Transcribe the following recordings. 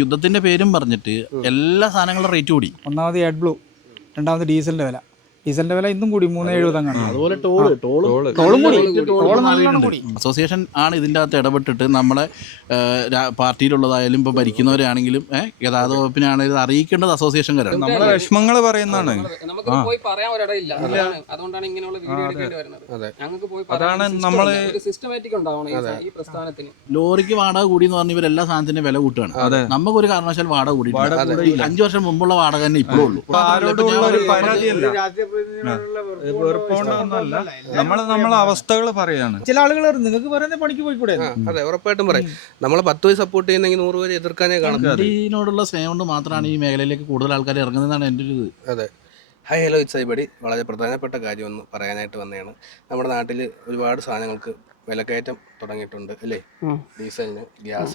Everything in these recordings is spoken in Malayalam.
യുദ്ധത്തിന്റെ പേരും പറഞ്ഞിട്ട് എല്ലാ സാധനങ്ങളുടെ റേറ്റ് കൂടി. ഒന്നാമത് എഡ് ബ്ലൂ, രണ്ടാമത് ഡീസലിന്റെ വില. ഡീസലിന്റെ വില ഇന്നും കൂടി 3.70 അങ്ങാണ്. അതുപോലെ അസോസിയേഷൻ ആണ് ഇതിൻ്റെ അകത്ത് ഇടപെട്ടിട്ട് നമ്മളെ പാർട്ടിയിലുള്ളതായാലും ഇപ്പോൾ ഭരിക്കുന്നവരാണെങ്കിലും ഗതാഗത വകുപ്പിനാണ് ഇത് അറിയിക്കേണ്ടത് അസോസിയേഷൻകാരാണ്. നമ്മളെ വിഷമങ്ങൾ പറയുന്നതാണ്. അതാണ് നമ്മൾ ലോറിക്ക് വാടക കൂടി എന്ന് പറഞ്ഞ ഇവരെല്ലാ സാധനത്തിന്റെ വില കൂട്ടുകയാണ്. നമുക്കൊരു കാരണവശാൽ വാടക കൂടി 5 വർഷം മുമ്പുള്ള വാടക തന്നെ ഇപ്പോഴും ഉള്ളൂ. വെറുപ്പോണ്ടൊന്നുമല്ല, നമ്മളെ അവസ്ഥകൾ പറയാണ്. ചില ആളുകൾ നിങ്ങൾക്ക് പറയുന്ന പണിക്ക് പോയിക്കൂടെ? അതെ, ഉറപ്പായിട്ടും പറയും. നമ്മളെ 10 പേര് സപ്പോർട്ട് ചെയ്യുന്നെങ്കിൽ 100 പേര് എതിർക്കാനേ കാണും. ഇതിനോടുള്ള സ്നേഹം കൊണ്ട് മാത്രമാണ് ഈ മേഖലയിലേക്ക് കൂടുതൽ ആൾക്കാർ ഇറങ്ങുന്നതാണ് എൻ്റെ ഒരു ഇത്. അതെ. ഹായ്, ഹലോ, ഇറ്റ്സ് ഐബഡി. വളരെ പ്രധാനപ്പെട്ട കാര്യമൊന്ന് പറയാനായിട്ട് വന്നതാണ്. നമ്മുടെ നാട്ടിൽ ഒരുപാട് സാധനങ്ങൾക്ക് വിലക്കയറ്റം തുടങ്ങിയിട്ടുണ്ട് അല്ലേ? ഡീസലിന്, ഗ്യാസ്,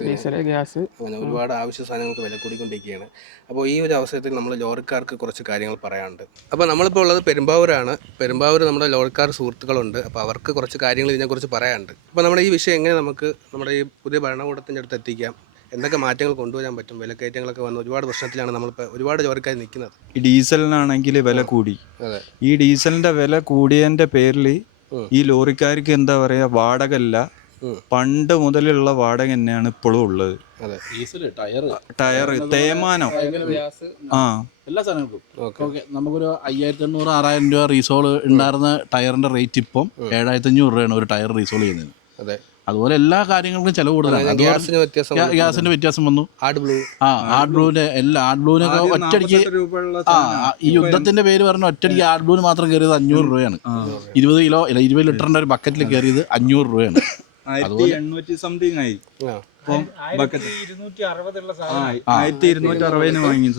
അങ്ങനെ ഒരുപാട് ആവശ്യ സാധനങ്ങൾക്ക് വില കൂടിക്കൊണ്ടിരിക്കുകയാണ്. അപ്പോൾ ഈ ഒരു അവസരത്തിൽ നമ്മൾ ലോറിക്കാർക്ക് കുറച്ച് കാര്യങ്ങൾ പറയാനുണ്ട്. അപ്പോൾ നമ്മളിപ്പോൾ ഉള്ളത് പെരുമ്പാവൂരാണ്. പെരുമ്പാവൂർ നമ്മുടെ ലോറിക്കാർ സുഹൃത്തുക്കളുണ്ട്. അപ്പോൾ അവർക്ക് കുറച്ച് കാര്യങ്ങൾ ഇതിനെക്കുറിച്ച് പറയാനുണ്ട്. അപ്പോൾ നമ്മുടെ ഈ വിഷയം എങ്ങനെ നമുക്ക് നമ്മുടെ ഈ പുതിയ ഭരണകൂടത്തിൻ്റെ അടുത്ത് എത്തിക്കാം, എന്തൊക്കെ മാറ്റങ്ങൾ കൊണ്ടുവരാൻ പറ്റും? വിലക്കയറ്റങ്ങളൊക്കെ വന്ന് ഒരുപാട് പ്രശ്നത്തിലാണ് നമ്മളിപ്പോൾ ഒരുപാട് ലോറിക്കാർ നിൽക്കുന്നത്. ഈ ഡീസലിനാണെങ്കിൽ വില കൂടി. ഈ ഡീസലിന്റെ വില കൂടിയതിന്റെ പേരിൽ ഈ ലോറിക്കാർക്ക് എന്താ പറയാ, വാടക അല്ല, പണ്ട് മുതലുള്ള വാടക തന്നെയാണ് ഇപ്പോഴും ഉള്ളത്. ടയർ, തേയ്മാനം, എല്ലാ സാധനങ്ങൾക്കും നമുക്കൊരു 5800-6000 രൂപ റീസോൾ ഉണ്ടായിരുന്ന ടയറിന്റെ റേറ്റ് ഇപ്പം 7500 രൂപയാണ് ഒരു ടയർ റീസോൾ ചെയ്യുന്നതിന്. അതുപോലെ എല്ലാ കാര്യങ്ങൾക്കും ചിലവ് കൂടുതലാണ്. ഗ്യാസിന്റെ വ്യത്യാസം വന്നു. ആഡ് ബ്ലൂവിന്റെ ബ്ലൂവിനൊക്കെ ഒറ്റയടിക്ക് ഈ യുദ്ധത്തിന്റെ പേര് പറഞ്ഞ ഒറ്റയടിക്ക് ആഡ് ബ്ലൂവിന് മാത്രം കയറിയത് 500 രൂപയാണ്. 20 ലിറ്ററിന്റെ ഒരു ബക്കറ്റിൽ കയറിയത് 500 രൂപയാണ്. 1800 സംതിങ് ആയി. 1260 വാങ്ങിയ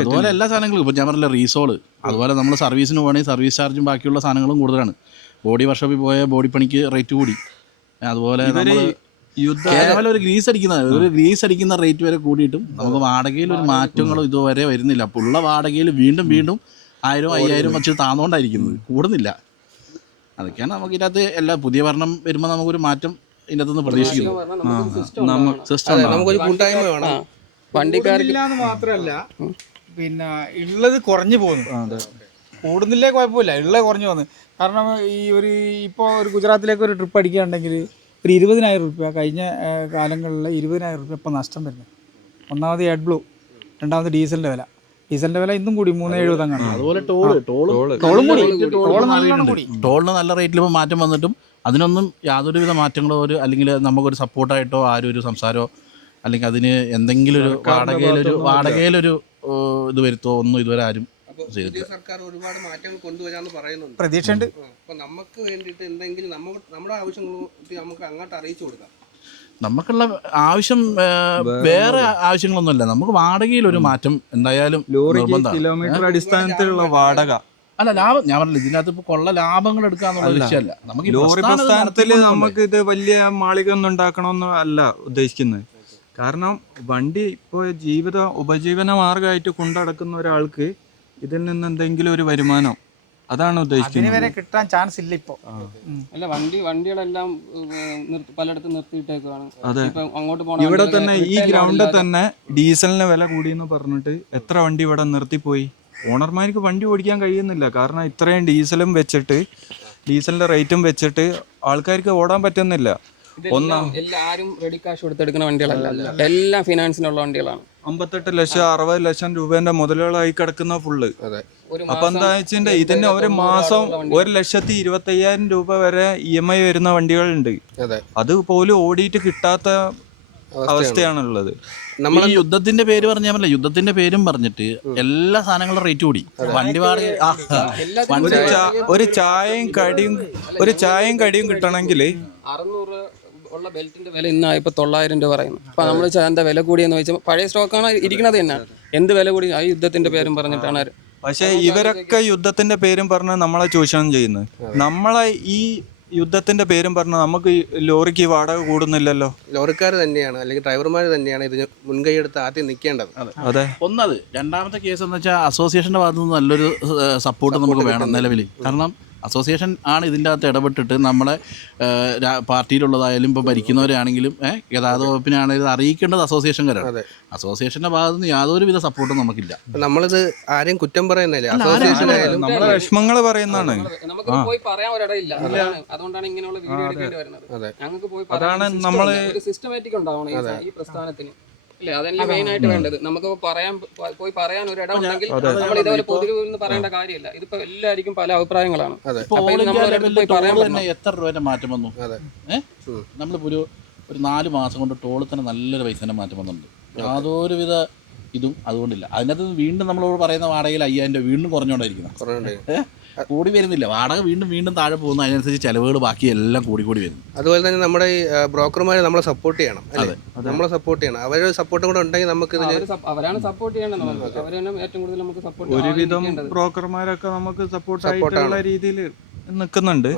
അതുപോലെ എല്ലാ സാധനങ്ങളും ഇപ്പൊ ഞാൻ പറഞ്ഞില്ല, റീസോള്, അതുപോലെ നമ്മൾ സർവീസിന് പോകണമെങ്കിൽ സർവീസ് ചാർജും ബാക്കിയുള്ള സാധനങ്ങളും കൂടുതലാണ്. ബോഡി വർക്ക്ഷോപ്പിൽ പോയ ബോഡി പണിക്ക് റേറ്റ് കൂടി. അതുപോലെ കേവലം ഒരു ഗ്രീസ് അടിക്കുന്ന റേറ്റ് വരെ കൂടിയിട്ടും നമുക്ക് വാടകയിൽ ഒരു മാറ്റങ്ങളും ഇതുവരെ വരുന്നില്ല. അപ്പോൾ ഉള്ള വാടകയിൽ വീണ്ടും 1000-5000 വെച്ച് താന്നുകൊണ്ടായിരിക്കുന്നത്, കൂടുന്നില്ല. അതൊക്കെയാണ് നമുക്ക് ഇതിനകത്ത് എല്ലാ പുതിയ ഭരണം വരുമ്പോൾ നമുക്കൊരു മാറ്റം ഇതിൻ്റെ അകത്തുനിന്ന് പ്രതീക്ഷിക്കുന്നു. നമുക്കൊരു കൂട്ടായ്മ വേണം. വണ്ടിക്കാരില്ലാന്ന് മാത്രമല്ല, പിന്നെ ഉള്ളത് കുറഞ്ഞു പോകുന്നു. കൂടുന്നില്ലേ കുഴപ്പമില്ല, ഉള്ളത് കുറഞ്ഞു പോകുന്നു. കാരണം ഇപ്പോൾ ഒരു ഗുജറാത്തിലേക്ക് ഒരു ട്രിപ്പ് അടിക്കുകയാണെങ്കിൽ ഒരു 20,000 രൂപ കഴിഞ്ഞ കാലങ്ങളിൽ 20,000 രൂപ ഇപ്പം നഷ്ടം വരുന്നത്. ഒന്നാമത് എഡ് ബ്ലൂ, രണ്ടാമത് ഡീസലിന്റെ വില. ഡീസലിന്റെ വില ഇന്നും കൂടി 3.70 അങ്ങാണ്. അതുപോലെ ടോളിന് നല്ല റേറ്റിൽ ഇപ്പോൾ മാറ്റം വന്നിട്ടും അതിനൊന്നും യാതൊരുവിധ മാറ്റങ്ങളോ അല്ലെങ്കിൽ നമുക്കൊരു സപ്പോർട്ടായിട്ടോ ആരും ഒരു സംസാരമോ അല്ലെങ്കിൽ അതിന് എന്തെങ്കിലും ഒരു വാടകയിലൊരു ഇത് വരുത്തോ ഒന്നും ഇതുവരെ ആരും ചെയ്തിട്ടില്ല. സർക്കാർ ഒരുപാട് മാറ്റങ്ങൾ കൊണ്ടുവരാന്ന് പറയുന്നുണ്ട്. പ്രതീക്ഷയുണ്ട്. അപ്പൊ നമുക്ക് വേണ്ടിയിട്ട് എന്തെങ്കിലും നമ്മുടെ ആവശ്യങ്ങൾ നമുക്ക് അങ്ങോട്ട് അറിയിച്ചു കൊടുക്കാം. നമുക്കുള്ള ആവശ്യം വേറെ ആവശ്യങ്ങളൊന്നുമില്ല. നമുക്ക് വാടകയിൽ ഒരു മാറ്റം എന്തായാലും കിലോമീറ്റർ അടിസ്ഥാനത്തിലുള്ള വാടക അല്ല, ലാഭം ഞാൻ പറഞ്ഞില്ല. ഇതിനകത്ത് ഇപ്പൊ കൊള്ള ലാഭങ്ങൾ എടുക്കാന്നുള്ള വിഷയമല്ല. നമുക്ക് ലോറി പ്രസ്ഥാനത്തിൽ നമുക്ക് ഇത് വലിയ മാളിക ഒന്നും ഉണ്ടാക്കണമെന്ന് അല്ല ഉദ്ദേശിക്കുന്നത്. കാരണം വണ്ടി ഇപ്പോൾ ഉപജീവന മാർഗമായിട്ട് കൊണ്ടടക്കുന്ന ഒരാൾക്ക് ഇതിൽ നിന്ന് എന്തെങ്കിലും ഒരു വരുമാനം, അതാണ് ഉദ്ദേശിക്കുന്നത്. കിട്ടാൻ ചാൻസ് ഇല്ല ഇപ്പൊ. അല്ല, വണ്ടികളെല്ലാം പലയിടത്തും നിർത്തിയിട്ടേക്കാണ്. ഇവിടെ തന്നെ ഈ ഗ്രൗണ്ടിൽ തന്നെ ഡീസലിന് വില കൂടിയെന്ന് പറഞ്ഞിട്ട് എത്ര വണ്ടി ഇവിടെ നിർത്തിപ്പോയി. ഓണർമാർക്ക് വണ്ടി ഓടിക്കാൻ കഴിയുന്നില്ല. കാരണം ഇത്രയും ഡീസലിന്റെ റേറ്റും വെച്ചിട്ട് ആൾക്കാർക്ക് ഓടാൻ പറ്റുന്നില്ല. എല്ലാരും റെഡി കാശ് കൊടുത്തെടുക്കുന്ന വണ്ടികളല്ല, എല്ലാം ഫിനാൻസിനുള്ള വണ്ടികളാണ്. 58 ലക്ഷം 60 ലക്ഷം രൂപേന്റെ മുതലുകളായി കിടക്കുന്ന ഫുള്ള്. അപ്പൊ എന്താ വെച്ചിട്ട് ഇതിന് ഒരു മാസം 1,25,000 രൂപ വരെ EMI വരുന്ന വണ്ടികളുണ്ട്. അത് പോലും ഓടിയിട്ട് കിട്ടാത്ത അവസ്ഥയാണുള്ളത്. നമ്മൾ യുദ്ധത്തിന്റെ പേര് പറഞ്ഞാൽ യുദ്ധത്തിന്റെ പേരും പറഞ്ഞിട്ട് എല്ലാ സാധനങ്ങളുടെ റേറ്റ് കൂടി. വണ്ടി ഒരു ചായയും കടിയും കിട്ടണമെങ്കിൽ 600 ഉള്ള ബെൽറ്റിന്റെ വില ഇന്നായപ്പോൾ 900 രൂപ പറയുന്നു. അപ്പൊ നമ്മൾ എന്താ വില കൂടിയെന്ന് ചോദിച്ചാൽ പഴയ സ്റ്റോക്കാണ് ഇരിക്കുന്നത് തന്നെ. എന്ത് വില കൂടി? ആ യുദ്ധത്തിന്റെ പേരും പറഞ്ഞിട്ടാണ്. പക്ഷെ ഇവരൊക്കെ യുദ്ധത്തിന്റെ പേരും പറഞ്ഞ് നമ്മളെ ചൂഷണം ചെയ്യുന്നത്. നമ്മളെ ഈ യുദ്ധത്തിന്റെ പേരും പറഞ്ഞ നമുക്ക് ലോറിക്ക് വാടക കൂടുന്നില്ലല്ലോ. ലോറിക്കാർ തന്നെയാണ് അല്ലെങ്കിൽ ഡ്രൈവർമാർ തന്നെയാണ് ഇതിന് മുൻകൈയെടുത്ത് ആദ്യം നിൽക്കേണ്ടത്. അതെ, ഒന്നത്. രണ്ടാമത്തെ കേസ് എന്ന് വെച്ചാൽ അസോസിയേഷന്റെ ഭാഗത്തു നിന്ന് നല്ലൊരു സപ്പോർട്ട് നമുക്ക് വേണം നിലവിൽ. കാരണം അസോസിയേഷൻ ആണ് ഇതിൻ്റെ അകത്ത് ഇടപെട്ടിട്ട് നമ്മളെ പാർട്ടിയിലുള്ളതായാലും ഇപ്പോൾ ഭരിക്കുന്നവരാണെങ്കിലും ഗതാഗത വകുപ്പിനാണെങ്കിലും ഇത് അറിയിക്കേണ്ടത് അസോസിയേഷൻകാരാണ്. അസോസിയേഷൻ്റെ ഭാഗത്ത് നിന്ന് യാതൊരുവിധ സപ്പോർട്ടും നമുക്കില്ല. നമ്മളിത് ആരെയും കുറ്റം പറയുന്നില്ല, അസോസിയേഷൻ ആയാലും നമ്മളെ വിഷമങ്ങൾ പറയുന്നതാണ്. നമുക്ക് പോയി പറയാൻ ഒരിടയില്ല, അതുകൊണ്ടാണ് ഇങ്ങനെയുള്ള വീഡിയോ എടുക്കേണ്ടി വരുന്നത്. ഞങ്ങൾക്ക് പോയി അതാണ് നമ്മള് സിസ്റ്റമാറ്റിക് ഉണ്ടാവണം ഈ പ്രസ്ഥാനത്തിന്. അല്ലേ, അതല്ലേ മെയിൻ ആയിട്ട് വേണ്ടത്. നമുക്ക് പോയി പറയാൻ ഒരു ഇടം ഉണ്ടെങ്കിൽ നമ്മൾ ഇതേപോലെ പൊതുവിൽ നിന്ന് പറയേണ്ട കാര്യമില്ല. ഇതിപ്പോ എല്ലാവർക്കും പല അഭിപ്രായങ്ങളാണ്. എത്ര രൂപ മാറ്റം വന്നു? നമ്മളിപ്പോ ഒരു 4 മാസം കൊണ്ട് ടോളിൽ തന്നെ നല്ലൊരു പൈസ മാറ്റം വന്നിട്ടുണ്ട്. യാതൊരുവിധ ഇതും അതുകൊണ്ടില്ല. അതിനകത്ത് വീണ്ടും നമ്മളോട് പറയുന്ന വാടകയിൽ 5000 രൂപ വീണ്ടും കുറഞ്ഞുകൊണ്ടിരിക്കുന്നത്. കൂടി വരുന്നില്ല, വാടക വീണ്ടും താഴെ പോകുന്നു. അതിനനുസരിച്ച് ചെലവുകൾ ബാക്കി എല്ലാം കൂടി വരുന്നു. അതുപോലെ തന്നെ നമ്മുടെ ഈ ബ്രോക്കർമാരെ നമ്മളെ സപ്പോർട്ട് ചെയ്യണം, അല്ലേ? നമ്മളെ സപ്പോർട്ട് ചെയ്യണം. അവരുടെ സപ്പോർട്ടും കൂടെ ഉണ്ടെങ്കിൽ നമുക്ക് അവരാണ് സപ്പോർട്ട് ചെയ്യേണ്ടത്. അവരാണ് ഏറ്റവും കൂടുതൽ നമുക്ക് സപ്പോർട്ട്. ഒരുവിധം ബ്രോക്കർമാരൊക്കെ നമുക്ക് സപ്പോർട്ടായിട്ടുള്ള രീതിയിൽ നിൽക്കുന്നുണ്ട്.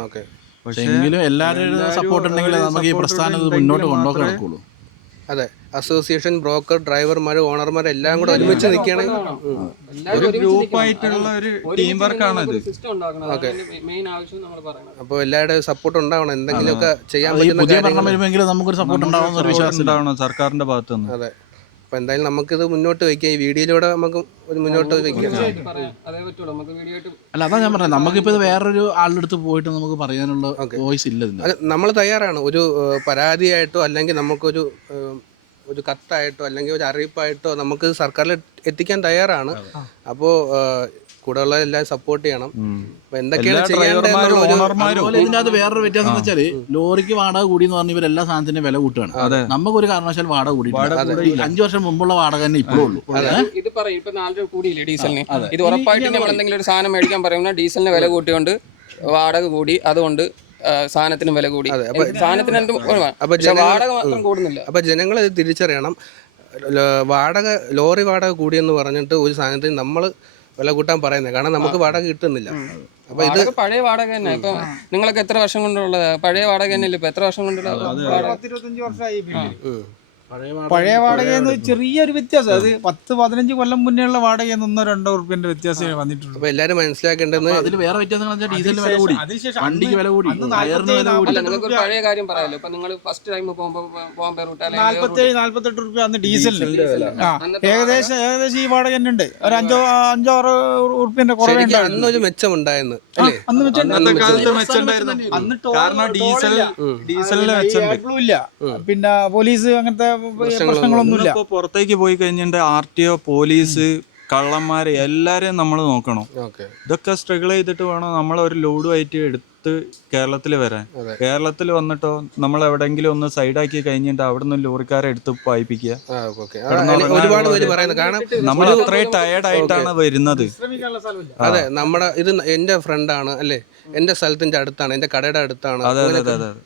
പക്ഷേ എങ്കിലും എല്ലാവരും സപ്പോർട്ട് ഉണ്ടെങ്കിൽ നമുക്ക് ഈ പ്രസ്ഥാനം മുന്നോട്ട് കൊണ്ടുപോകാൻ നടക്കുള്ളൂ. അതെ, അസോസിയേഷൻ, ബ്രോക്കർ, ഡ്രൈവർമാർ, ഓണർമാർ എല്ലാം കൂടെ ഒരുമിച്ച് നിൽക്കുകയാണെങ്കിൽ ഒരു ഗ്രൂപ്പായിട്ടുള്ള ഒരു ടീം വർക്കാണ് ഇത്. അപ്പോൾ എല്ലാവരുടെയും സപ്പോർട്ട് ഉണ്ടാവണം. എന്തെങ്കിലുമൊക്കെ ചെയ്യാൻ പുതിയ ഭരണം വരുമെങ്കിലും നമുക്കൊരു സപ്പോർട്ട് ഉണ്ടാവുന്ന ഒരു വിശ്വാസം ഉണ്ടാവണം സർക്കാരിന്റെ ഭാഗത്തു നിന്ന്. അതെ, അപ്പോൾ എന്തായാലും നമുക്കിത് മുന്നോട്ട് വയ്ക്കാം. ഈ വീഡിയോയിലൂടെ നമുക്ക് ഒരു മുന്നോട്ട് വയ്ക്കാം. അല്ല, അതാ ഞാൻ പറഞ്ഞത്, നമുക്കിപ്പോൾ ഇത് വേറൊരു ആളുടെ അടുത്ത് പോയിട്ട് നമുക്ക് പറയാനുള്ള വോയിസ് ഇല്ല. നമ്മൾ തയ്യാറാണ്. ഒരു പരാതിയായിട്ടോ അല്ലെങ്കിൽ നമുക്കൊരു കത്തായിട്ടോ അല്ലെങ്കിൽ ഒരു അറിയിപ്പായിട്ടോ നമുക്ക് സർക്കാരിൽ എത്തിക്കാൻ തയ്യാറാണ്. അപ്പോൾ കൂടെ ഉള്ള എല്ലാവരും സപ്പോർട്ട് ചെയ്യണം. എന്തൊക്കെയാണ് ഇതിനകത്ത് വേറൊരു വ്യത്യാസം എന്ന് വെച്ചാൽ ലോറിക്ക് വാടക കൂടി എന്ന് പറഞ്ഞാൽ ഇവരെല്ലാ സാധനത്തിനും വില കൂട്ടുകയാണ്. നമുക്കൊരു കാരണവശാൽ വാടക കൂടി 5 വർഷം മുമ്പുള്ള വാടക തന്നെ ഇപ്പോഴും ഉള്ളൂ. ഇത് പറയും ഇപ്പൊ 4 രൂപ കൂടിയില്ലേ ഡീസലിന്. ഇത് ഉറപ്പായിട്ട് നമ്മൾ എന്തെങ്കിലും ഒരു സാധനം മേടിക്കാൻ പറയുമ്പോൾ ഡീസലിന് വില കൂട്ടിയോണ്ട് വാടക കൂടി, അതുകൊണ്ട് സാധനത്തിനും വില കൂടി. സാധനത്തിന് വാടക മാത്രം കൂടുന്നില്ല. അപ്പൊ ജനങ്ങൾ ഇത് തിരിച്ചറിയണം. ലോറി വാടക കൂടിയെന്ന് പറഞ്ഞിട്ട് ഒരു സാധനത്തിന് നമ്മൾ വില കൂട്ടാൻ പറയുന്നത്, കാരണം നമുക്ക് വാടക കിട്ടുന്നില്ല. അപ്പൊ ഇത് പഴയ വാടക തന്നെ. ഇപ്പൊ നിങ്ങളൊക്കെ എത്ര വർഷം കൊണ്ടുള്ളത് പഴയ വാടക തന്നെ? ഇപ്പൊ എത്ര വർഷം കൊണ്ടുള്ള 25 വർഷമായി. പഴയ വാടകയെന്ന് ചെറിയൊരു വ്യത്യാസം, അത് 10-15 കൊല്ലം മുന്നേ ഉള്ള വാടക 1-2 ഉറുപ്പിന്റെ വ്യത്യാസമേ വന്നിട്ടുള്ളൂ. അപ്പൊ എല്ലാരും മനസ്സിലാക്കേണ്ടത് അതിൽ വേറെ വ്യത്യാസങ്ങൾ ഡീസലിന് വില കൂടി, വണ്ടിക്ക് വില കൂടി, ടയറിന് വില കൂടി. നിങ്ങൾക്ക് പഴയ കാര്യം പറയാലോ. ഇപ്പൊ നിങ്ങൾ ഫസ്റ്റ് ടൈം ബോംബെ റൂട്ട് 47-48 റുപ്യ അന്ന് ഡീസലിന്. ഏകദേശം ഈ വാടക തന്നെ ഉണ്ട്. ഒരു 5-6 ഉറുപ്പിന്റെ കുറവുണ്ട്. അന്നൊരു മെച്ചം ഉണ്ടായിരുന്നു. പിന്നെ പോലീസ് അങ്ങനത്തെ പ്രശ്നങ്ങളൊന്നുമില്ല. പുറത്തേക്ക് പോയി കഴിഞ്ഞിട്ട് RTO, പോലീസ്, കള്ളന്മാര് എല്ലാരെയും നമ്മൾ നോക്കണം. ഇതൊക്കെ സ്ട്രഗിൾ ചെയ്തിട്ട് വേണം നമ്മൾ ഒരു ലോഡുമായിട്ട് എടുത്ത് കേരളത്തിൽ വരാൻ. കേരളത്തിൽ വന്നിട്ടോ നമ്മൾ എവിടെങ്കിലും ഒന്ന് സൈഡാക്കി കഴിഞ്ഞിട്ട് അവിടെ നിന്ന് ലോറിക്കാരെ എടുത്ത് പായിപ്പിക്കുക. നമ്മൾ അത്രയും ടയേർഡായിട്ടാണ് വരുന്നത്. അതെ, ഇത് എന്റെ ഫ്രണ്ടാണ്, അല്ലേ, എന്റെ സ്ഥലത്തിന്റെ അടുത്താണ്, എന്റെ കടയുടെ അടുത്താണ്.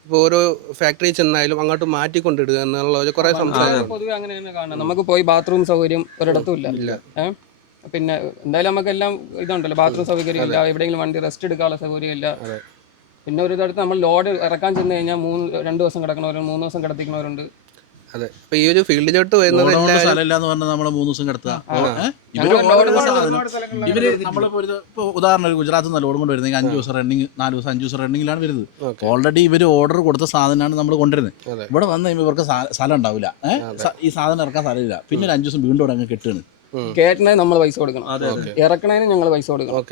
ഇപ്പൊ ഓരോ ഫാക്ടറി ചെന്നാലും അങ്ങോട്ട് മാറ്റിക്കൊണ്ടിടുക എന്നുള്ള കുറെ സംസാരം പൊതുവെ അങ്ങനെ തന്നെ കാണാം. നമുക്ക് പോയി ബാത്റൂം സൗകര്യം ഒരിടത്തും ഇല്ല. പിന്നെ എന്തായാലും നമുക്കെല്ലാം ഇതുണ്ടല്ലോ, ബാത്റൂം സൗകര്യം ഇല്ല, എവിടെയെങ്കിലും വണ്ടി റെസ്റ്റ് എടുക്കാനുള്ള സൗകര്യം ഇല്ല. പിന്നെ ഒരു ഇടത്ത് നമ്മൾ ലോഡ് ഇറക്കാൻ ചെന്ന് കഴിഞ്ഞാൽ 2 ദിവസം കിടക്കണവരുണ്ട്, 3 ദിവസം കിടത്തിക്കണവരുണ്ട്. അതെ, ഇപ്പൊ ഈ ഒരു ഫീൽഡിലോട്ട് വരുന്നത് സ്ഥലമില്ലാന്ന് പറഞ്ഞാൽ നമ്മള് 3 ദിവസം കിടത്തുക. ഇവര് നമ്മളിപ്പോ ഇപ്പൊ ഉദാഹരണം ഒരു ഗുജറാത്തിൽ നിന്ന് ലോഡ് കൊണ്ട് വരുന്നെങ്കിൽ 5 ദിവസം റണ്ണിങ്, 4 ദിവസം 5 ദിവസം റണ്ണിങ്ങിലാണ് വരുന്നത്. ഓൾറെഡി ഇവര് ഓർഡർ കൊടുത്ത സാധനമാണ് നമ്മൾ കൊണ്ടുവരുന്നത്. ഇവിടെ വന്നു കഴിയുമ്പോൾ ഇവർക്ക് സ്ഥലം ഉണ്ടാവില്ല, ഈ സാധനം ഇറക്കാൻ സ്ഥലമില്ല. പിന്നെ ഒരു 5 ദിവസം വീണ്ടും ഇവിടെ അങ്ങ് കെട്ടുകയാണ്. കേട്ടണേ നമ്മൾ പൈസ കൊടുക്കണം, ഇറക്കണേന് ഞങ്ങൾ പൈസ കൊടുക്കണം.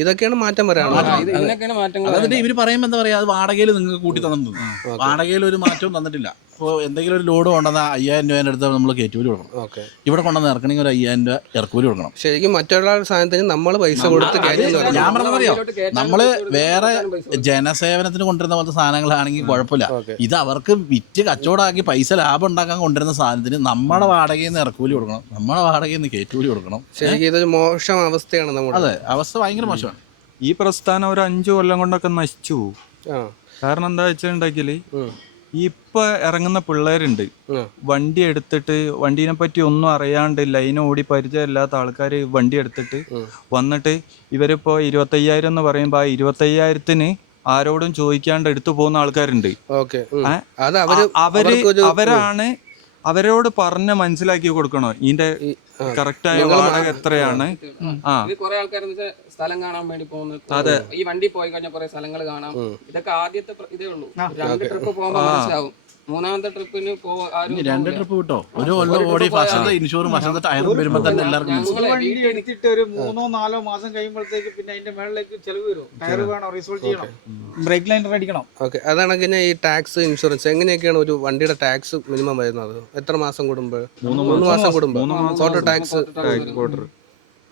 ഇതൊക്കെയാണ് മാറ്റം വരാനുള്ളത്. ഇതിനൊക്കെയാണ് മാറ്റങ്ങൾ. എന്നിട്ട് ഇവര് പറയുമ്പോൾ എന്താ പറയാ, അത് വാടകയിൽ നിങ്ങൾക്ക് കൂട്ടി തന്നിട്ടുണ്ട്. വാടകയിൽ ഒരു മാറ്റവും തന്നിട്ടില്ല. ഇപ്പോൾ എന്തെങ്കിലും ഒരു ലോഡ് കൊണ്ടുവന്ന 5000 രൂപേൻ്റെ അടുത്ത് നമ്മൾ കയറ്റുകൂലി കൊടുക്കണം. ഇവിടെ കൊണ്ടുവന്ന് ഇറക്കണമെങ്കിൽ ഒരു 5000 രൂപ ഇറക്കുകൂലി കൊടുക്കണം. ശരിക്കും മറ്റുള്ള സാധനത്തിന് നമ്മൾ പൈസ കൊടുത്ത് ഞാൻ പറഞ്ഞറിയോ, നമ്മള് വേറെ ജനസേവനത്തിന് കൊണ്ടുവരുന്ന പോലത്തെ സാധനങ്ങളാണെങ്കിൽ കുഴപ്പമില്ല. ഇത് അവർക്ക് വിറ്റ് കച്ചവടമാക്കി പൈസ ലാഭം ഉണ്ടാക്കാൻ കൊണ്ടുവരുന്ന സാധനത്തിന് നമ്മുടെ വാടകയിൽ നിന്ന് ഇറക്കുകൂലി കൊടുക്കണം, നമ്മുടെ വാടകയിൽ നിന്ന് കയറ്റുകൂലി കൊടുക്കണം. ശരിക്കും ഇതൊരു മോശം അവസ്ഥയാണ് നമ്മുടെ. അതെ, അവസ്ഥ ഭയങ്കര മോശമാണ്. ഈ പ്രസ്ഥാനം ഒരു 5 കൊല്ലം കൊണ്ടൊക്കെ നശിച്ചു പോകും. കാരണം എന്താ വെച്ചിട്ടുണ്ടെങ്കിൽ ഇപ്പൊ ഇറങ്ങുന്ന പിള്ളേരുണ്ട്, വണ്ടി എടുത്തിട്ട് വണ്ടീനെ പറ്റി ഒന്നും അറിയാണ്ട് ലൈൻ ഓടി പരിചയമില്ലാത്ത ആൾക്കാർ വണ്ടി എടുത്തിട്ട് വന്നിട്ട് ഇവരിപ്പോ 25,000 എന്ന് പറയുമ്പോ ആ 25,000-ന് ആരോടും ചോദിക്കാണ്ട് എടുത്തു പോകുന്ന ആൾക്കാരുണ്ട്. അവരാണ് അവരോട് പറഞ്ഞ് മനസ്സിലാക്കി കൊടുക്കണോ ഇതിന്റെ കറക്റ്റായ വാടക എത്രയാണ്. ഇത് കുറെ ആൾക്കാർ സ്ഥലം കാണാൻ വേണ്ടി പോകുന്നത്, ഈ വണ്ടി പോയി കഴിഞ്ഞാൽ കുറെ സ്ഥലങ്ങൾ കാണാം. ഇതൊക്കെ ആദ്യത്തെ ഇതേ ഉള്ളൂ. 2 ട്രിപ്പ് പോകുമ്പോൾ മനസ്സിലാവും. 3ാമത്തെ ട്രിപ്പിന് രണ്ട് ട്രിപ്പ് കിട്ടോ ഒരു കൊല്ലം ഓടി ഫസ്റ്റത്തെ ഇൻഷുറും ഫസ്റ്റത്തെ ടയറും വരുമ്പോൾ തന്നെ എല്ലാവർക്കും വണ്ടി എടുത്തിട്ട് ഒരു 3-4 മാസം കഴിയുമ്പോഴത്തേക്ക് പിന്നെ അതിന്റെ മേളിലേക്ക് ചെലവ് വരും. ടയർ വേണം, റീസോൾവ് ചെയ്യണം, ബ്രേക്ക് ലൈനർ അടിക്കണം. ഓക്കെ, അതാണ് ഈ ടാക്സ്, ഇൻഷുറൻസ് എങ്ങനെയൊക്കെയാണ് ഒരു വണ്ടിയുടെ ടാക്സ് മിനിമം വരുന്നത്? എത്ര മാസം കൂടുമ്പോൾ? 3 മാസം കൂടുമ്പോൾ ക്വാർട്ടർ ടാക്സ്.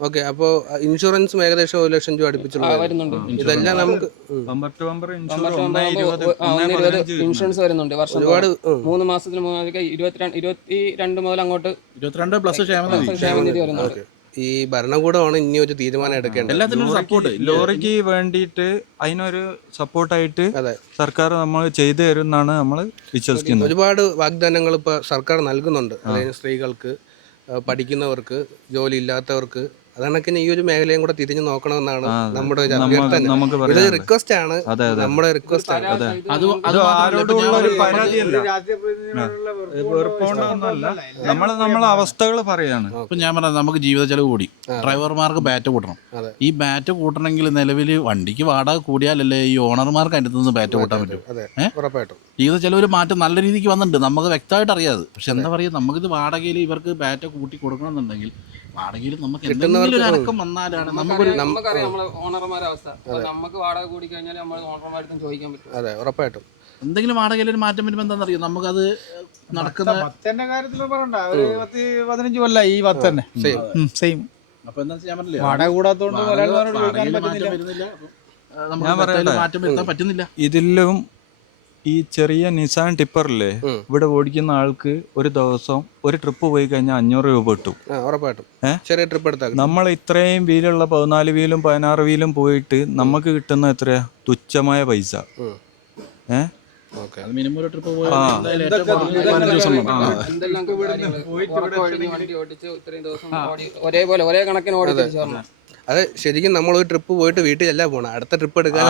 ഓക്കെ, അപ്പോൾ ഇൻഷുറൻസും ഏകദേശം 1 ലക്ഷം രൂപ അടുപ്പിച്ചുള്ള ഇതെല്ലാം നമുക്ക് ഇൻഷുറൻസ് വരുന്നുണ്ട്. വർഷം ഒരുപാട് 3 മാസത്തിന് 22 മുതൽ അങ്ങോട്ട് 22 പ്ലസ് ക്ഷേമനിധി വരുന്നുണ്ട്. ഈ ഭരണകൂടമാണ് ഇനി ഒരു തീരുമാനം എടുക്കേണ്ടത്. എല്ലാത്തിനും സപ്പോർട്ട് ലോറിക്ക് വേണ്ടിയിട്ട് അതിനൊരു സപ്പോർട്ടായിട്ട് സർക്കാർ നമ്മൾ ചെയ്തു തരും എന്നാണ് നമ്മൾ വിശ്വസിക്കുന്നത്. ഒരുപാട് വാഗ്ദാനങ്ങൾ ഇപ്പോൾ സർക്കാർ നൽകുന്നുണ്ട്. അതായത് സ്ത്രീകൾക്ക്, പഠിക്കുന്നവർക്ക്, ജോലി ഇല്ലാത്തവർക്ക്. അതാണക്കിന് ഈ ഒരു മേഖലയും കൂടെ തിരിഞ്ഞു നോക്കണമെന്നാണ് നമ്മുടെ ഒരു അഭ്യർത്ഥന. ഇതൊരു റിക്വസ്റ്റ് ആണ്, നമ്മുടെ റിക്വസ്റ്റ് ആണ്. അത് ആരോടുള്ള ഒരു പരാതിയല്ല, വെറുപ്പോണ്ടൊന്നുമല്ല. നമ്മളെ അവസ്ഥകൾ പറയാണ്. ഇപ്പൊ ഞാൻ പറഞ്ഞത് നമുക്ക് ജീവിത ചെലവ് കൂടി, ഡ്രൈവർമാർക്ക് ബാറ്റ് കൂട്ടണം. ഈ ബാറ്റ് കൂട്ടണമെങ്കിൽ നിലവിൽ വണ്ടിക്ക് വാടക കൂടിയാലല്ലേ ഈ ഓണർമാർക്ക് അതിൻ്റെ നിന്ന് ബാറ്റ് കൂട്ടാൻ പറ്റും. ഉറപ്പായിട്ടും ജീവിത ചെലവ് മാറ്റം നല്ല രീതിക്ക് വന്നിട്ടുണ്ട്, നമുക്ക് വ്യക്തമായിട്ട് അറിയാതെ. പക്ഷെ എന്താ പറയുക, നമുക്കിത് വാടകയിൽ ഇവർക്ക് ബാറ്റ് കൂട്ടി കൊടുക്കണമെന്നുണ്ടെങ്കിൽ വാടകയിൽ നമുക്ക് എന്തെങ്കിലും ഒരു അനക്കം വന്നാലാണ് നമുക്കറിയാം നമ്മളെ ഓണർമാരുടെ അവസ്ഥ. നമുക്ക് വാടക കൂടി കഴിഞ്ഞാൽ നമ്മൾ ഓണർമാർക്കും ചോദിക്കാൻ പറ്റും. അതെ, ഉറപ്പായിട്ടും എന്തെങ്കിലും വാടകയിൽ ഒരു മാറ്റം വരുമ്പോൾ എന്താണെന്നറിയോ, നമുക്കത് നടക്കുന്ന വത്തന്റെ കാര്യത്തിൽ പറയണ്ട, ഒരു 10-15 കൊല്ലം ഈ വത്ത് തന്നെ സെയിം. അപ്പൊ എന്താ ഞാൻ പറഞ്ഞില്ലേ, വാടക കൂടാത്തോണ്ട് മാറ്റം വരുത്താൻ പറ്റുന്നില്ല. ഇതിലും ഈ ചെറിയ നിസാൻ ടിപ്പറില്ലേ, ഇവിടെ ഓടിക്കുന്ന ആൾക്ക് ഒരു ദിവസം ഒരു ട്രിപ്പ് പോയി കഴിഞ്ഞാൽ 500 രൂപ കിട്ടും. ചെറിയ ട്രിപ്പ് എടുത്താൽ നമ്മൾ ഇത്രയും വീലുള്ള 14 വീലും 16 വീലും പോയിട്ട് നമുക്ക് കിട്ടുന്ന എത്രയാ തുച്ഛമായ പൈസ. മിനിമം ഒരു ട്രിപ്പ് പോയി വണ്ടി ഓടിച്ച് ഇത്രയും ദിവസം ഒരേപോലെ ഒരേ കണക്കിന് ഓടി തിരിച്ചു വരണം. അത് ശരിക്കും നമ്മൾ ഒരു ട്രിപ്പ് പോയിട്ട് വീട്ടിലല്ല പോണം, അടുത്ത ട്രിപ്പ് എടുക്കാൻ.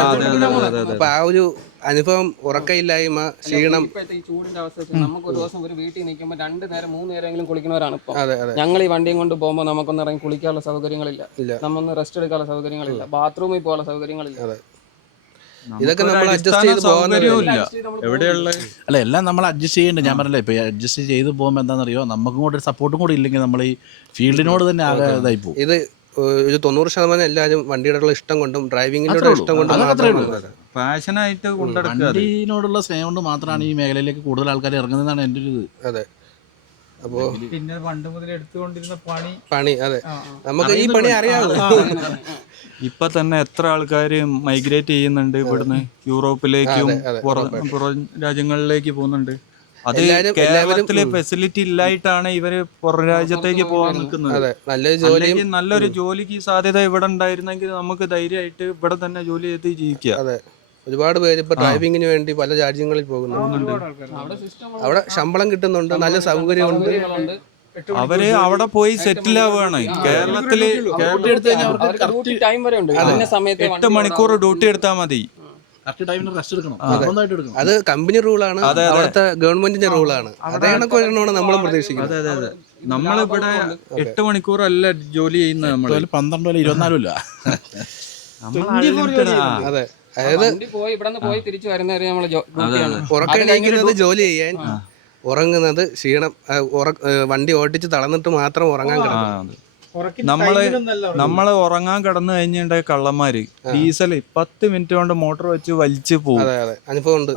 അപ്പൊ ആ ഒരു അനുഭവം, ഉറക്കയില്ലായ്മ, ക്ഷീണം. ഈ ചൂടിന്റെ അവസ്ഥ വെച്ചാൽ നമുക്ക് ഒരു ദിവസം ഒരു വീട്ടിൽ നിൽക്കുമ്പോൾ 2 നേരം 3 നേരമെങ്കിലും കുളിക്കുന്നവരാണ് ഇപ്പൊ. ഞങ്ങൾ ഈ വണ്ടിയും കൊണ്ട് പോകുമ്പോൾ നമുക്കൊന്ന് ഇറങ്ങി കുളിക്കാനുള്ള സൗകര്യങ്ങളില്ല, നമ്മൊന്ന് റെസ്റ്റ് എടുക്കാനുള്ള സൗകര്യങ്ങളില്ല, ബാത്റൂമിൽ പോകാനുള്ള സൗകര്യങ്ങളില്ല. ഇതൊക്കെ നമ്മൾ അഡ്ജസ്റ്റ് ചെയ്ത് എവിടെയുള്ള അല്ല എല്ലാം നമ്മൾ അഡ്ജസ്റ്റ് ചെയ്യേണ്ടത്. ഞാൻ പറഞ്ഞില്ല, ഇപ്പൊ അഡ്ജസ്റ്റ് ചെയ്ത് പോകുമ്പോൾ എന്താണെന്നറിയോ, നമുക്കും കൂടെ ഒരു സപ്പോർട്ടും കൂടി ഇല്ലെങ്കിൽ നമ്മൾ ഈ ഫീൽഡിനോട് തന്നെ ആകെ ഇതായി പോകും. ഇത് ഒരു 90% എല്ലാവരും വണ്ടിയോടുള്ള ഇഷ്ടം കൊണ്ടും ഡ്രൈവിങ്ങിനോടുള്ള ഇഷ്ടം കൊണ്ടും പാഷനായിട്ട് വണ്ടിയോടുള്ള സ്നേഹം കൊണ്ട് മാത്രമാണ് ഈ മേഖലയിലേക്ക് കൂടുതൽ ആൾക്കാർ ഇറങ്ങുന്നതാണ് എൻ്റെ ഒരു ഇത്. അതെ, അപ്പോ പിന്നെ പണ്ട് മുതൽ എടുത്തുകൊണ്ടിരുന്ന പണി അതെ, നമുക്ക് ഈ പണി അറിയാമോ. ഇപ്പൊ തന്നെ എത്ര ആൾക്കാർ മൈഗ്രേറ്റ് ചെയ്യുന്നുണ്ട് ഇവിടുന്ന് യൂറോപ്പിലേക്കും പുറം രാജ്യങ്ങളിലേക്ക് പോകുന്നുണ്ട്. അത് കേരളത്തിലെ ഫെസിലിറ്റി ഇല്ലായിട്ടാണ് ഇവര് പുറം രാജ്യത്തേക്ക് പോകാൻ നിൽക്കുന്നത്. നല്ലൊരു ജോലിക്ക് സാധ്യത ഇവിടെ ഉണ്ടായിരുന്നെങ്കിൽ നമുക്ക് ധൈര്യമായിട്ട് ഇവിടെ തന്നെ ജോലി ചെയ്ത് ജീവിക്കാം. ഒരുപാട് പേര് ഇപ്പൊ ഡ്രൈവിങ്ങിന് വേണ്ടി പല രാജ്യങ്ങളിൽ പോകുന്നുണ്ട്. അവിടെ ശമ്പളം കിട്ടുന്നുണ്ട്, നല്ല സൗകര്യമുണ്ട്. അവര് അവിടെ പോയി സെറ്റിൽ ആവുകയാണ്. കേരളത്തില് 8 മണിക്കൂർ ഡ്യൂട്ടി എടുത്താൽ മതി. അത് കമ്പനി റൂളാണ്, അവിടുത്തെ ഗവൺമെന്റിന്റെ റൂളാണ്. അതേ കണക്കാണ് നമ്മളും പ്രതീക്ഷിക്കുന്നത്. അതെ, നമ്മളിവിടെ 8 മണിക്കൂറല്ല ജോലി ചെയ്യുന്നത്, നമ്മൾ 12 അല്ല 24 ഇല്ല. അതെ, അതായത് ഉറക്കണിക്കുന്നത് ജോലി ചെയ്യാൻ, ഉറങ്ങുന്നത് ക്ഷീണം, വണ്ടി ഓടിച്ച് തളർന്നിട്ട് മാത്രം ഉറങ്ങാൻ കിടക്കും. നമ്മള് ഉറങ്ങാൻ കിടന്നു കഴിഞ്ഞിട്ടുണ്ടെ കള്ളന്മാര് ഡീസൽ 10 മിനിറ്റ് കൊണ്ട് മോട്ടോർ വെച്ച് വലിച്ചു പോകും. അനുഭവമുണ്ട്.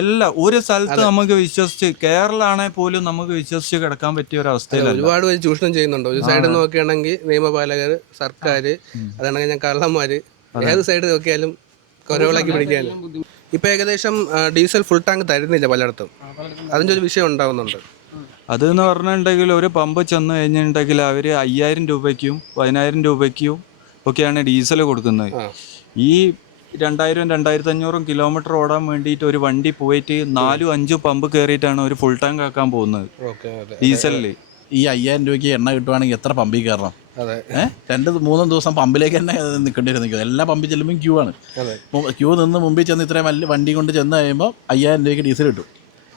എല്ലാം ഒരു സ്ഥലത്ത് നമുക്ക് വിശ്വസിച്ച്, കേരളാണെങ്കിൽ പോലും നമുക്ക് വിശ്വസിച്ച് കിടക്കാൻ പറ്റിയ ഒരു അവസ്ഥയില്ല. ഒരുപാട് പേര് ചൂഷണം ചെയ്യുന്നുണ്ട്. ഒരു സൈഡിൽ നോക്കുകയാണെങ്കിൽ നിയമപാലകർ, സർക്കാര്, അതാണെങ്കിൽ ഞാൻ കള്ളന്മാര്, ഏത് സൈഡ് നോക്കിയാലും കൊരവിളക്കി പിടിക്കാനും. ഇപ്പൊ ഏകദേശം ഡീസൽ ഫുൾ ടാങ്ക് തരുന്നില്ല പലയിടത്തും, അതിന്റെ ഒരു വിഷയം ഉണ്ടാവുന്നുണ്ട്. അതെന്ന് പറഞ്ഞിട്ടുണ്ടെങ്കിൽ ഒരു പമ്പ് ചെന്ന് കഴിഞ്ഞിട്ടുണ്ടെങ്കിൽ അവർ 5000 രൂപയ്ക്കും 10000 രൂപയ്ക്കും ഒക്കെയാണ് ഡീസൽ കൊടുക്കുന്നത്. ഈ 2000-2500 കിലോമീറ്റർ ഓടാൻ വേണ്ടിയിട്ട് ഒരു വണ്ടി പോയിട്ട് 4-5 പമ്പ് കയറിയിട്ടാണ് ഒരു ഫുൾ ടാങ്ക് ആക്കാൻ പോകുന്നത് ഡീസലില്. ഈ 5000 രൂപയ്ക്ക് എണ്ണ കിട്ടുവാണെങ്കിൽ എത്ര പമ്പിൽ കയറണം? 2-3 ദിവസം പമ്പിലേക്ക് തന്നെ നിൽക്കേണ്ടി വരും. എല്ലാ പമ്പിൽ ചെല്ലുമ്പോൾ ക്യൂ ആണ്. ക്യൂ നിന്ന് മുമ്പിൽ ചെന്ന് ഇത്രയും വലിയ വണ്ടി കൊണ്ട് ചെന്ന് കഴിയുമ്പോൾ 5000 രൂപയ്ക്ക് ഡീസൽ കിട്ടും.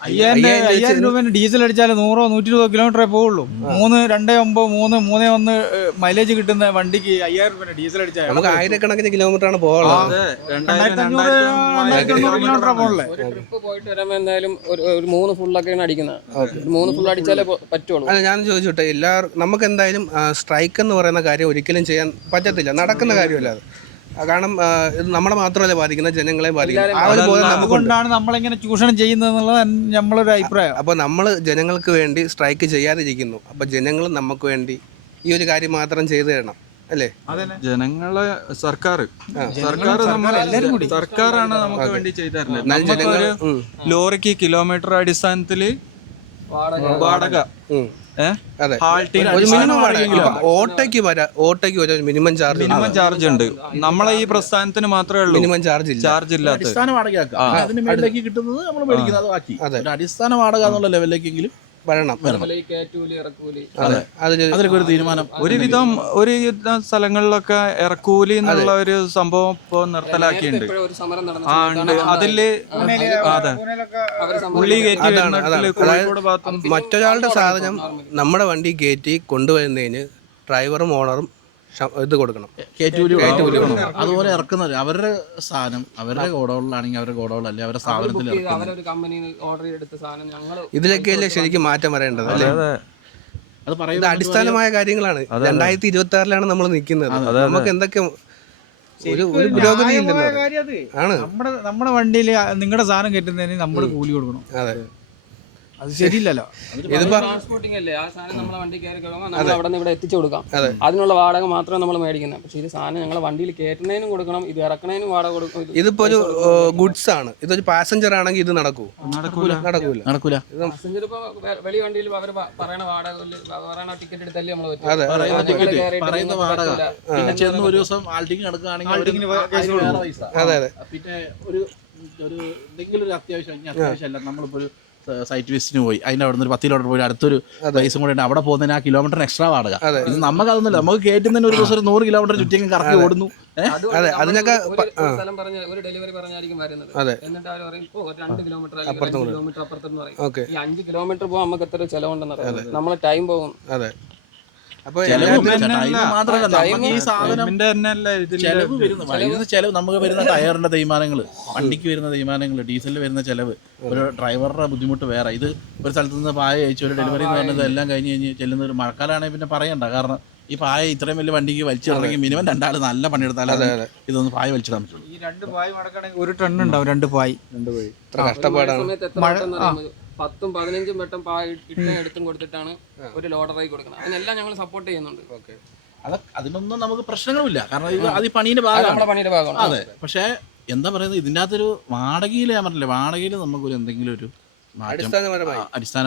5000 രൂപേന്റെ ഡീസൽ അടിച്ചാൽ 100-120 കിലോമീറ്ററേ പോവുള്ളൂ. 3.29 3.1 മൈലേജ് കിട്ടുന്ന വണ്ടിക്ക് 5000 രൂപ ഡീസൽ അടിച്ചാൽ നമുക്ക് ആയിരക്കണക്കിന് കിലോമീറ്റർ ആണ് പോകാനുള്ളത്. 2500 കിലോമീറ്റർ പോകണല്ലേ. ഒരു ട്രിപ്പ് പോയിട്ട് വരുമ്പോൾ എന്തായാലും ഒരു 3 ഫുള്ളൊക്കെയാണ് അടിക്കുന്നത്. 3 ഫുൾ അടിച്ചാലേ പറ്റുള്ളൂ. അല്ല, ഞാൻ ചോദിച്ചോട്ടെ, നമുക്ക് എന്തായാലും സ്ട്രൈക്ക് എന്ന് പറയുന്ന കാര്യം ഒരിക്കലും ചെയ്യാൻ പറ്റത്തില്ല, നടക്കുന്ന കാര്യമല്ല അത്. കാരണം ഇത് നമ്മളെ മാത്രമല്ല ബാധിക്കുന്നത്, ജനങ്ങളെ ബാധിക്കുന്നത്. ആ ഒരു ബോധം അതുകൊണ്ടാണ് നമ്മളിങ്ങനെ ചൂഷണം ചെയ്യുന്നത് എന്നുള്ളത് നമ്മളൊരു അഭിപ്രായം. അപ്പോൾ നമ്മൾ ജനങ്ങൾക്ക് വേണ്ടി സ്ട്രൈക്ക് ചെയ്യാതിരിക്കുന്നു. അപ്പോൾ ജനങ്ങൾ നമുക്ക് വേണ്ടി ഈ ഒരു കാര്യം മാത്രം ചെയ്തു തരണം, അല്ലേ? ജനങ്ങളെ സർക്കാരാണ് നമുക്ക് വേണ്ടി ചെയ്തു തരുന്നത്. നമുക്കൊരു ലോറിക്ക് കിലോമീറ്റർ അടിസ്ഥാനത്തില് വാടക, അതെ, ഹാൾട്ടിങ് ഒരു മിനിമം ഓട്ടോയ്ക്ക് ഒരു മിനിമം ചാർജ് ഉണ്ട്. നമ്മളെ ഈ പ്രസ്ഥാനത്തിന് മാത്രമേ ഉള്ളൂ മിനിമം ചാർജ് ഇല്ലാത്ത. അടിസ്ഥാന വാടകയാക്കുക. അതിന് മേളിലേക്ക് കിട്ടുന്നത് നമ്മൾ മേടിക്കുന്നത് ബാക്കി. ഒരു അടിസ്ഥാന വാടക എന്നുള്ള ലെവലിലേക്കെങ്കിലും വരണം. അതിലൊക്കെ ഒരു തീരുമാനം. ഒരുവിധം സ്ഥലങ്ങളിലൊക്കെ ഇറക്കൂലി എന്നുള്ള ഒരു സംഭവം ഇപ്പൊ നിർത്തലാക്കിയിട്ടുണ്ട്. ഒരു സമരം നടന്നു. അതില് അതെ, ഉള്ളി കയറ്റി കോഴിക്കോട് ഭാഗത്തും മറ്റൊരാളുടെ സാധനം നമ്മുടെ വണ്ടി കയറ്റി കൊണ്ടുവരുന്നതിന് ഡ്രൈവറും ഓണറും ഇത് കൊടുക്കണം, കയറ്റൂലി കൊടുക്കണം. അതുപോലെ ഇറക്കുന്നവർ അവരുടെ സാധനം അവരുടെ ഗോഡൗണിലാണെങ്കിൽ അവരുടെ ഗോഡൗണിലല്ല അവരുടെ സ്ഥാപനത്തിൽ അവരൊരു കമ്പനിയിൽ ഓർഡർ ചെയ്തെടുത്ത സാധനം ഞങ്ങൾ ഇതിലൊക്കെയല്ലേ ശരിക്കും മാറ്റം വരേണ്ടത്, അല്ലേ? അത് ഇത് അടിസ്ഥാനമായ കാര്യങ്ങളാണ്. 2026 നമ്മൾ നിൽക്കുന്നത്. നമുക്ക് എന്തൊക്കെ ഒരു പുരോഗതി ആണ്. നമ്മുടെ വണ്ടിയിൽ നിങ്ങളുടെ സാധനം കയറ്റുന്നതിന് നമ്മൾ കൂലി കൊടുക്കണം. അതെ, അത് ശരിയില്ലല്ലോ. ട്രാൻസ്പോർട്ടിംഗ് അല്ലേ, ആ സാധനം നമ്മളെ വണ്ടി കയറി കഴിയുമ്പോൾ നമ്മൾ അവിടെ നിന്ന് ഇവിടെ എത്തിച്ചു കൊടുക്കാം. അതിനുള്ള വാടക മാത്രമേ നമ്മൾ മേടിക്കുന്നത്. പക്ഷേ ഇത് സാധനം ഞങ്ങളെ വണ്ടിയിൽ കയറ്റുന്നതിനും കൊടുക്കണം, ഇത് ഇറക്കുന്നതിനും വാടക കൊടുക്കും. ഇതിപ്പോ ഒരു ഗുഡ്സ് ആണ്, ഇതൊരു പാസഞ്ചർ ആണെങ്കിൽ ഇത് നടക്കൂല. പാസഞ്ചർ ഇപ്പൊ വലിയ വണ്ടിയിൽ അവർ പറയണ വാടക പറയണ ടിക്കറ്റ് എടുത്തല്ലേ നമ്മൾ പറയുന്ന വാടക. പിന്നെ ചെന്ന് ഒരു ദിവസം ആൾട്ടിങ് നടക്കുകയാണെങ്കിൽ അതെ അതെ. പിന്നെ ഒരു എന്തെങ്കിലും ഒരു അത്യാവശ്യമല്ല, നമ്മളിപ്പോ ഒരു സൈറ്റ് വിസിറ്റിന് പോയി അതിന്റെ അവിടെ നിന്ന് 10 കിലോമീറ്റർ പോയി അടുത്തൊരു പൈസ കൂടെ ഉണ്ട്, അവിടെ പോകുന്നതിന് ആ കിലോമീറ്ററിന് എക്സ്ട്രാ വാടക. ഇത് നമുക്ക് അതൊന്നുമില്ല, നമുക്ക് കയറ്റുന്നതിന് ഒരു ദിവസം 100 കിലോമീറ്റർ ചുറ്റിയും കറക്കി ഓടുന്നു. അതെ, അതിനൊക്കെ സ്ഥലം പറഞ്ഞ ഒരു ഡെലിവറി പറഞ്ഞായിരിക്കും വരുന്നത്. എന്നിട്ട് അവർ പറയും 2 കിലോമീറ്റർ അപ്പുറത്തെന്ന് പറയും. ഈ 5 കിലോമീറ്റർ പോകാൻ നമുക്ക് എത്ര ചെലവുണ്ടെന്ന് അറിയാം, നമ്മളെ ടൈം പോകും. അതെ. അപ്പൊ ചെലവ് നമുക്ക് വരുന്ന ടയറിന്റെ തേയ്മാനങ്ങൾ, വണ്ടിക്ക് വരുന്ന തേയ്മാനങ്ങൾ, ഡീസലിൽ വരുന്ന ചെലവ്, ഒരു ഡ്രൈവറുടെ ബുദ്ധിമുട്ട് വേറെ. ഇത് ഒരു സ്ഥലത്ത് നിന്ന് പായ അയച്ചു ഒരു ഡെലിവറി എന്ന് പറഞ്ഞത് എല്ലാം കഴിഞ്ഞ് ചെല്ലുന്ന ഒരു മഴക്കാലമാണെങ്കിൽ പിന്നെ പറയണ്ട. കാരണം ഈ പായ ഇത്രയും വലിയ വണ്ടിക്ക് വലിച്ചിറങ്ങി മിനിമം 2 ആൾ നല്ല പണിയെടുത്താലും ഇതൊന്ന് പായ വലിച്ചിടാൻ പറ്റുള്ളൂ. ഈ 2 പായ് മടക്കണമെങ്കിൽ 1 ടൺ ഉണ്ടാവും. 2 പായ് കഷ്ടപ്പാടാണ്. 10-15 വട്ടം എടുത്തും കൊടുത്തിട്ടാണ് ഒരു ലോഡറായി കൊടുക്കുന്നത്. അതിനെല്ലാം ഞങ്ങൾ സപ്പോർട്ട് ചെയ്യുന്നുണ്ട്. അതിനൊന്നും നമുക്ക് പ്രശ്നങ്ങളുമില്ല, കാരണം ഇത് അത് പണീന്റെ ഭാഗമാണ്. അതെ, പക്ഷേ എന്താ പറയുന്നത്, ഇതിൻ്റെ അകത്തൊരു വാടകയിൽ ഞാൻ പറഞ്ഞില്ലേ, വാടകയിൽ നമുക്കൊരു എന്തെങ്കിലും ഒരു അടിസ്ഥാന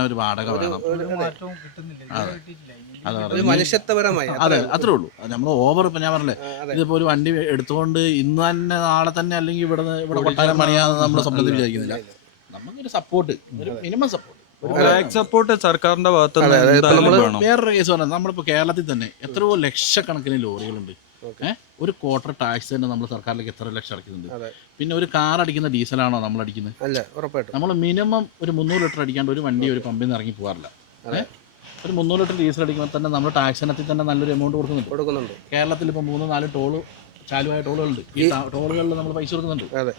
ഒരു വാടക വേണം. മനുഷ്യത്വപരമായി അതെ, അത്രേ ഉള്ളൂ. നമ്മൾ ഓവർ ഇപ്പം ഞാൻ പറഞ്ഞില്ലേ, ഇതിപ്പോ ഒരു വണ്ടി എടുത്തുകൊണ്ട് ഇന്ന് തന്നെ നാളെ തന്നെ അല്ലെങ്കിൽ ഇവിടെ കൊട്ടാരം പണിയാന്ന് നമ്മൾ സ്വപ്നത്തിൽ വിചാരിക്കുന്നില്ല. നമുക്കൊരു സപ്പോർട്ട്, ഒരു മിനിമം സപ്പോർട്ട് സർക്കാരിന്റെ ഭാഗത്ത്. വേറൊരു കേസ് പറഞ്ഞാൽ നമ്മളിപ്പോൾ കേരളത്തിൽ തന്നെ എത്രയോ ലക്ഷക്കണക്കിന് ലോറികളുണ്ട്. ഒരു ക്വാർട്ടർ ടാക്സ് തന്നെ നമ്മൾ സർക്കാരിലേക്ക് എത്ര ലക്ഷം അടയ്ക്കുന്നുണ്ട്. പിന്നെ ഒരു കാർ അടിക്കുന്ന ഡീസലാണോ നമ്മൾ അടിക്കുന്നത്? നമ്മൾ മിനിമം ഒരു 300 ലിറ്റർ അടിക്കാണ്ട് ഒരു വണ്ടി ഒരു പമ്പിൽ നിന്ന് ഇറങ്ങി പോകാറില്ല. ഒരു 300 ലിറ്റർ ഡീസൽ അടിക്കുമ്പോൾ തന്നെ നമ്മൾ ടാക്സ് ഇനത്തിൽ തന്നെ നല്ലൊരു എമൗണ്ട് കൊടുക്കുന്നുണ്ട്. കേരളത്തിൽ ഇപ്പോൾ 3-4 ടോള് ചാലുവായ ടോളുകളുണ്ട്. ഈ ടോളുകളിൽ നമ്മൾ പൈസ കൊടുക്കുന്നുണ്ട്. അതെ,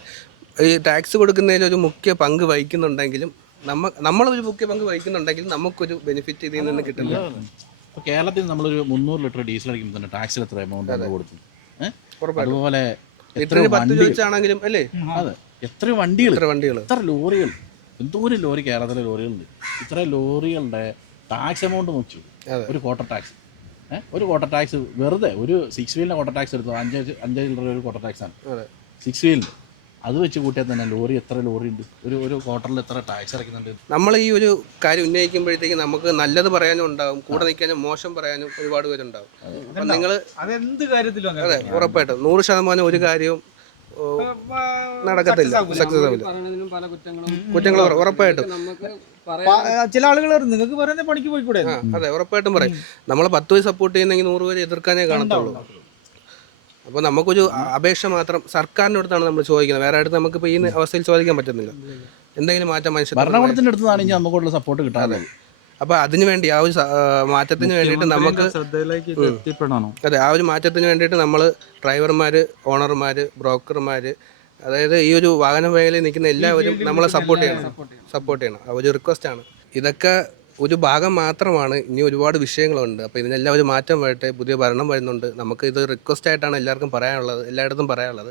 ഈ ടാക്സ് കൊടുക്കുന്നതിൽ ഒരു മുഖ്യ പങ്ക് വഹിക്കുന്നുണ്ടെങ്കിലും നമ്മളൊരു മുഖ്യ പങ്ക് വഹിക്കുന്നുണ്ടെങ്കിൽ നമുക്കൊരു ബെനിഫിറ്റ് ഇതിൽ നിന്ന് കിട്ടില്ല. ഇപ്പോൾ കേരളത്തിൽ നമ്മളൊരു 300 ലിറ്റർ ഡീസൽ അടിക്കുമ്പോൾ തന്നെ ടാക്സിൽ എത്ര എമൗണ്ട് നമ്മൾ കൊടുക്കും? അതുപോലെ ആണെങ്കിലും അല്ലേ, അതെ, എത്ര വണ്ടികൾ, എത്ര ലോറികൾ, എന്തോരം ലോറി കേരളത്തിലെ ലോറികളുണ്ട്. ഇത്ര ലോറികളുടെ ടാക്സ് എമൗണ്ട് നോക്കി ഒരു ക്വാർട്ടർ ടാക്സ്. ഒരു ക്വാർട്ടർ ടാക്സ് വെറുതെ ഒരു 6 വീലിൻ്റെ ക്വാർട്ടർ ടാക്സ് എടുത്തു 5 ലിറ്റർ ഒരു ക്വാർട്ടർ ടാക്സ് ആണ് 6 വീലിൻ്റെ. അത് വെച്ച് കൂട്ടിയാൽ തന്നെ ലോറി എത്ര ലോറി ഉണ്ട്, ഒരു ക്വാർട്ടറിൽ എത്ര ടാക്സ് അടയ്ക്കുന്നുണ്ട്. നമ്മൾ ഈ ഒരു കാര്യം ഉന്നയിക്കുമ്പോഴത്തേക്ക് നമുക്ക് നല്ലത് പറയാനും ഉണ്ടാവും, കൂടെ നിൽക്കാനും മോശം പറയാനും ഒരുപാട് പേരുണ്ടാവും. അപ്പം നിങ്ങൾ അതെന്ത് കാര്യത്തിലും അതെ, ഉറപ്പായിട്ടും 100% ഒരു കാര്യവും നടക്കത്തില്ല, സക്സസ് ആവില്ല. കുറ്റങ്ങൾ ഉറപ്പായിട്ടും ചില ആളുകൾ നിങ്ങൾക്ക് പറയുന്ന പണിക്ക് പോയിക്കൂടെ? അതെ, ഉറപ്പായിട്ടും പറയും. നമ്മളെ 10 പേര് സപ്പോർട്ട് ചെയ്യുന്നെങ്കിൽ 100 പേര് എതിർക്കാനേ കാണത്തുള്ളൂ. അപ്പോൾ നമുക്കൊരു അപേക്ഷ മാത്രം സർക്കാരിൻ്റെ അടുത്താണ് നമ്മൾ ചോദിക്കുന്നത്. വേറെ അടുത്ത് നമുക്കിപ്പോൾ ഈ അവസ്ഥയിൽ ചോദിക്കാൻ പറ്റുന്നില്ല. എന്തെങ്കിലും മാറ്റം മനുഷ്യർ ഭരണകൂടത്തിൻ്റെ അടുത്താണ് ഇനി നമുക്കുള്ള സപ്പോർട്ട് കിട്ടാതെ. അപ്പോൾ അതിന് വേണ്ടി ആ ഒരു മാറ്റത്തിന് വേണ്ടിയിട്ട് നമുക്ക് ശ്രദ്ധയിലേക്ക് ഇത് എത്തിപ്പെടണം. അതെ, ആ ഒരു മാറ്റത്തിന് വേണ്ടിയിട്ട് നമ്മൾ ഡ്രൈവർമാർ, ഓണർമാർ, ബ്രോക്കർമാർ, അതായത് ഈ ഒരു വാഹന മേഖലയിൽ നിൽക്കുന്ന എല്ലാവരും നമ്മളെ സപ്പോർട്ട് ചെയ്യണം. ആ ഒരു റിക്വസ്റ്റാണ്. ഇതൊക്കെ ഒരു ഭാഗം മാത്രമാണ്, ഇനി ഒരുപാട് വിഷയങ്ങളുണ്ട്. അപ്പോൾ ഇതിനെല്ലാം ഒരു മാറ്റം വരട്ടെ. പുതിയ ഭരണം വരുന്നുണ്ട്. നമുക്ക് ഇത് റിക്വസ്റ്റ് ആയിട്ടാണ് എല്ലാവർക്കും പറയാനുള്ളത്, എല്ലായിടത്തും പറയാനുള്ളത്.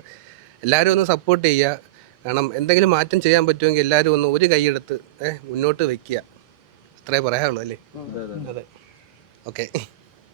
എല്ലാവരും ഒന്ന് സപ്പോർട്ട് ചെയ്യുക. കാരണം എന്തെങ്കിലും മാറ്റം ചെയ്യാൻ പറ്റുമെങ്കിൽ എല്ലാവരും ഒന്ന് ഒരു കൈയെടുത്ത് മുന്നോട്ട് വയ്ക്കുക. അത്രേ പറയാനുള്ളൂ അല്ലേ? അതെ, ഓക്കെ.